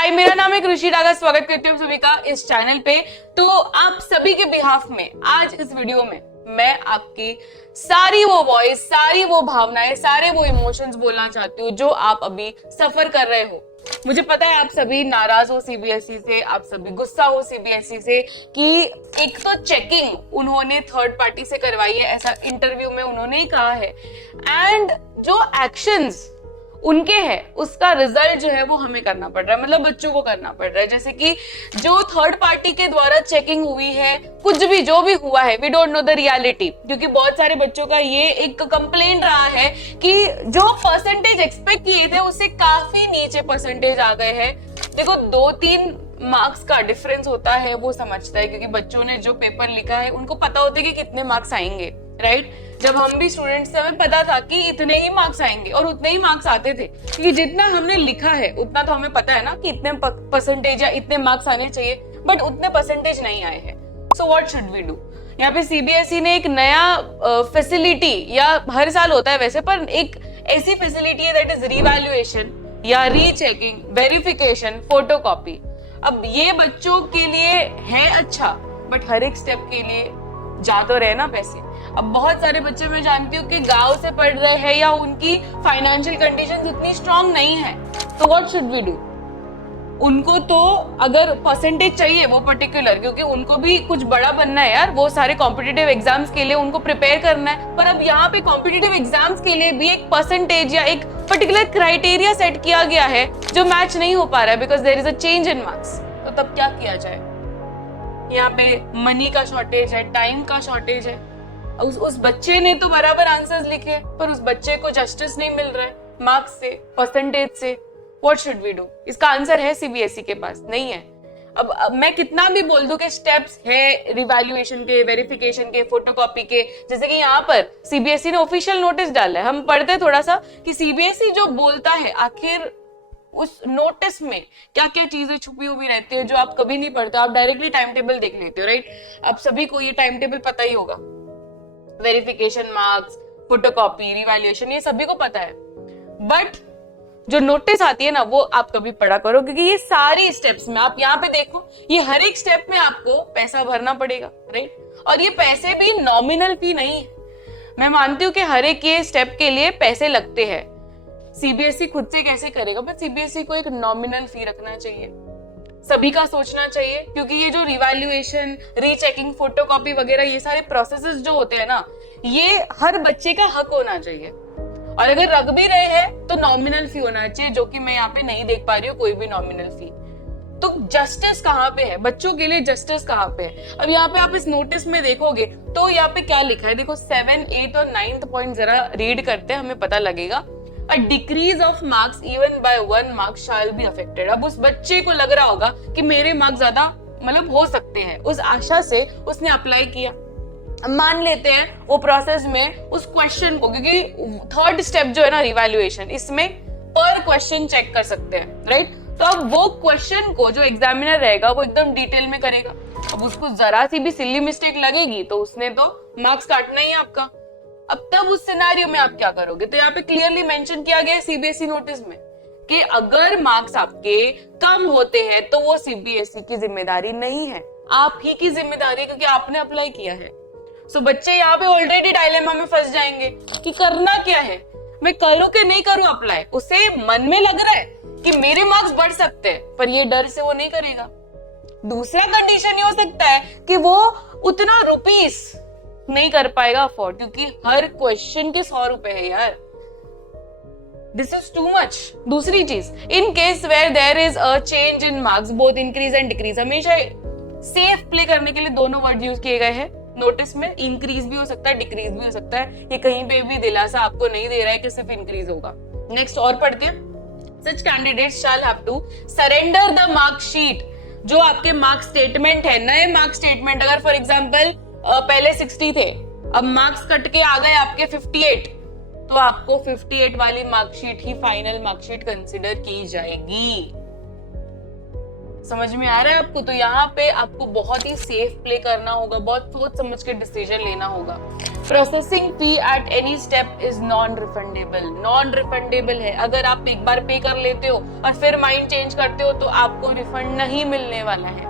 हाय, मेरा नाम है कृषि डागा। स्वागत करती हूँ सभी का इस चैनल पे। तो आप सभी के बिहाफ में आज इस वीडियो में मैं आपकी सारी वो वॉइस, सारी वो भावनाएं, सारे वो इमोशंस बोलना चाहती हूँ जो आप अभी सफर कर रहे हो। मुझे पता है आप सभी नाराज हो सीबीएसई से, आप सभी गुस्सा हो सीबीएसई से कि एक तो चेकिंग उन्होंने थर्ड पार्टी से करवाई है, ऐसा इंटरव्यू में उन्होंने ही कहा है, एंड जो एक्शंस उनके है उसका रिजल्ट जो है वो हमें करना पड़ रहा है, मतलब बच्चों को करना पड़ रहा है। जैसे कि जो थर्ड पार्टी के द्वारा चेकिंग हुई है, कुछ भी जो भी हुआ है, we don't know the reality, क्योंकि बहुत सारे बच्चों का ये एक कंप्लेंट रहा है कि जो परसेंटेज एक्सपेक्ट किए थे उससे काफी नीचे परसेंटेज आ गए हैं। देखो, 2-3 मार्क्स का डिफरेंस होता है वो समझता है, क्योंकि बच्चों ने जो पेपर लिखा है उनको पता होता है कि कितने मार्क्स आएंगे, राइट। जब हम भी स्टूडेंट्स थे हमें पता था कि इतने ही मार्क्स आएंगे और उतने ही मार्क्स आते थे, क्योंकि जितना हमने लिखा है उतना तो हमें पता है ना कि इतने परसेंटेज या इतने मार्क्स आने चाहिए, बट उतने परसेंटेज नहीं आए हैं। So what should we do? यहाँ पे सीबीएसई ने एक नया फैसिलिटी, या हर साल होता है वैसे, पर एक ऐसी फैसिलिटी है दैट इज रिवैल्यूएशन या रीचेकिंग, वेरिफिकेशन, फोटोकॉपी। अब ये बच्चों के लिए है अच्छा, बट हर एक स्टेप के लिए जा तो रहे ना पैसे। अब बहुत सारे बच्चे मैं जानती हूँ कि गांव से पढ़ रहे हैं या उनकी फाइनेंशियल कंडीशंस उतनी स्ट्रांग नहीं है, तो व्हाट शुड वी डू? उनको तो अगर परसेंटेज चाहिए वो पर्टिकुलर, क्योंकि उनको भी कुछ बड़ा बनना है यार, वो सारे कॉम्पिटिटिव एग्जाम्स के लिए उनको प्रिपेयर करना है। पर अब यहाँ पे कॉम्पिटिटिव एग्जाम्स के लिए भी एक परसेंटेज या एक पर्टिकुलर क्राइटेरिया सेट किया गया है जो मैच नहीं हो पा रहा है, because there is a change in marks. तो तब क्या किया जाए? यहाँ पे मनी का शॉर्टेज है, टाइम का शॉर्टेज है। उस बच्चे ने तो बराबर आंसर्स लिखे, पर उस बच्चे को जस्टिस नहीं मिल रहा है मार्क्स से, परसेंटेज से। What should we do? इसका आंसर है सीबीएसई के पास नहीं है। अब मैं कितना भी बोल दूं कि स्टेप्स है रिवैल्यूएशन के, वेरिफिकेशन के, फोटोकॉपी के, जैसे कि यहाँ पर सीबीएसई ने ऑफिशियल नोटिस डाला है। हम पढ़ते थोड़ा सा कि सीबीएसई जो बोलता है आखिर उस नोटिस में क्या क्या चीजें छुपी हुई रहती है जो आप कभी नहीं पढ़ते, आप डायरेक्टली टाइम टेबल देख लेते हो, राइट। आप सभी को ये टाइम टेबल पता ही होगा, वेरिफिकेशन, मार्क्स, फोटोकॉपी, रिवैल्यूएशन, ये सभी को पता है। बट जो नोटिस आती है ना, वो आप कभी पढ़ा करो, क्योंकि ये सारी स्टेप्स में आप यहाँ पे देखो, ये हर एक स्टेप में आपको पैसा भरना पड़ेगा, राइट। और ये पैसे भी नॉमिनल फी नहीं है। मैं मानती हूँ कि हर एक ये स्टेप के लिए पैसे लगते हैं, सीबीएसई खुद से कैसे करेगा, बट सीबीएसई को एक नॉमिनल फी रखना चाहिए, सभी का सोचना चाहिए, क्योंकि ये जो रिवैल्यूएशन, रीचेकिंग, फोटोकॉपी वगैरह ये सारे प्रोसेसेस जो होते हैं ना, ये हर बच्चे का हक होना चाहिए। और अगर रख भी रहे हैं तो नॉमिनल फी होना चाहिए, जो कि मैं यहाँ पे नहीं देख पा रही हूँ कोई भी नॉमिनल फी। तो जस्टिस कहाँ पे है? बच्चों के लिए जस्टिस कहाँ पे है? अब यहाँ पे आप इस नोटिस में देखोगे तो यहाँ पे क्या लिखा है, देखो 7, 8 और 9th पॉइंट जरा रीड करते हैं, हमें पता लगेगा। A decrease of marks even by 1 mark shall be affected। अब उस बच्चे को लग रहा होगा कि मेरे मार्क्स ज्यादा मतलब हो सकते हैं, उस आशा से उसने अप्लाई किया। मान लेते हैं वो प्रोसेस में उस क्वेश्चन को, क्योंकि थर्ड स्टेप जो है ना रिवैल्यूएशन, इसमें पर क्वेश्चन चेक कर सकते हैं, राइट। तो अब वो क्वेश्चन को जो एग्जामिनर रहेगा वो एकदम डिटेल में करेगा। अब उसको जरा सी भी सिली मिस्टेक लगेगी तो उसने तो मार्क्स काटना ही है आपका। अब तब उस सिनेरियो में आप क्या करोगे? तो यहाँ पे क्लियरली मेंशन किया गया है सीबीएसई नोटिस में कि अगर मार्क्स आपके कम होते हैं तो वो सीबीएसई की जिम्मेदारी नहीं है, आप ही की जिम्मेदारी है, क्योंकि आपने अप्लाई किया है। सो बच्चे यहाँ पे ऑलरेडी डायलेमा में फंस जाएंगे कि करना क्या है, मैं करूं कि नहीं करूं अप्लाई। उसे मन में लग रहा है कि मेरे मार्क्स बढ़ सकते हैं, पर ये डर से वो नहीं करेगा। दूसरा कंडीशन ये हो सकता है कि वो उतना रुपीस नहीं कर पाएगा अफोर्ड, क्योंकि हर क्वेश्चन के 100 रुपए है यार, दिस इज टू मच। दूसरी चीज, in case where there is a change in marks both increase and decrease, हमेशा सेफ प्ले करने के लिए दोनों वर्ड यूज किए गए हैं नोटिस में। इंक्रीज भी हो सकता है, डिक्रीज भी हो सकता है, ये कहीं पे भी दिलासा आपको नहीं दे रहा है कि सिर्फ इंक्रीज होगा। नेक्स्ट और पढ़ते हैं, such candidates shall have to surrender the mark sheet. जो आपके मार्क स्टेटमेंट है, नए मार्क स्टेटमेंट, अगर फॉर एग्जाम्पल पहले 60 थे, अब मार्क्स कट के आ गए आपके 58, तो आपको 58 वाली मार्कशीट ही फाइनल मार्कशीट कंसिडर की जाएगी। समझ में आ रहा है आपको? तो यहाँ पे आपको बहुत ही सेफ प्ले करना होगा, बहुत सोच समझ के डिसीजन लेना होगा। Processing fee at any step is non refundable. Non refundable है। अगर आप एक बार पे कर लेते हो और फिर माइंड चेंज करते हो तो आपको रिफंड नहीं मिलने वाला है।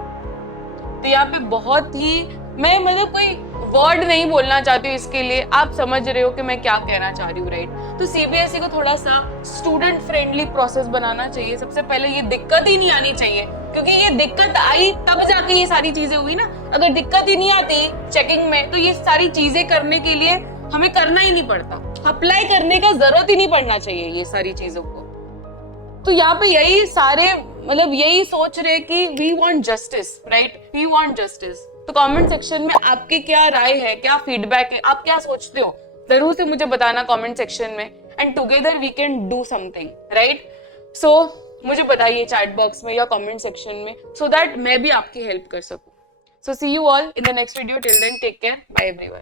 तो यहाँ पे बहुत ही, मैं मतलब कोई वर्ड नहीं बोलना चाहती हूँ इसके लिए, आप समझ रहे हो कि मैं क्या कहना चाह रही हूँ, राइट? तो सीबीएसई को थोड़ा सा स्टूडेंट फ्रेंडली प्रोसेस बनाना चाहिए। सबसे पहले ये दिक्कत ही नहीं आनी चाहिए, क्योंकि ये दिक्कत आई तब जाके ये सारी चीजें हुई ना। अगर दिक्कत ही नहीं आती चेकिंग में तो ये सारी चीजें करने के लिए हमें करना ही नहीं पड़ता, अप्लाई करने का जरूरत ही नहीं पड़ना चाहिए ये सारी चीजों को। तो यहाँ पे यही सारे मतलब यही सोच रहे कि we want justice, right? We want justice. तो कमेंट सेक्शन में आपकी क्या राय है, क्या फीडबैक है, आप क्या सोचते हो, जरूर से मुझे बताना कमेंट सेक्शन में, and together we can do something, right? So मुझे बताइए चैट बॉक्स में या कमेंट सेक्शन में, सो दैट मैं भी आपकी हेल्प कर सकूं। So see you all in the next video. Till then take care, bye everyone.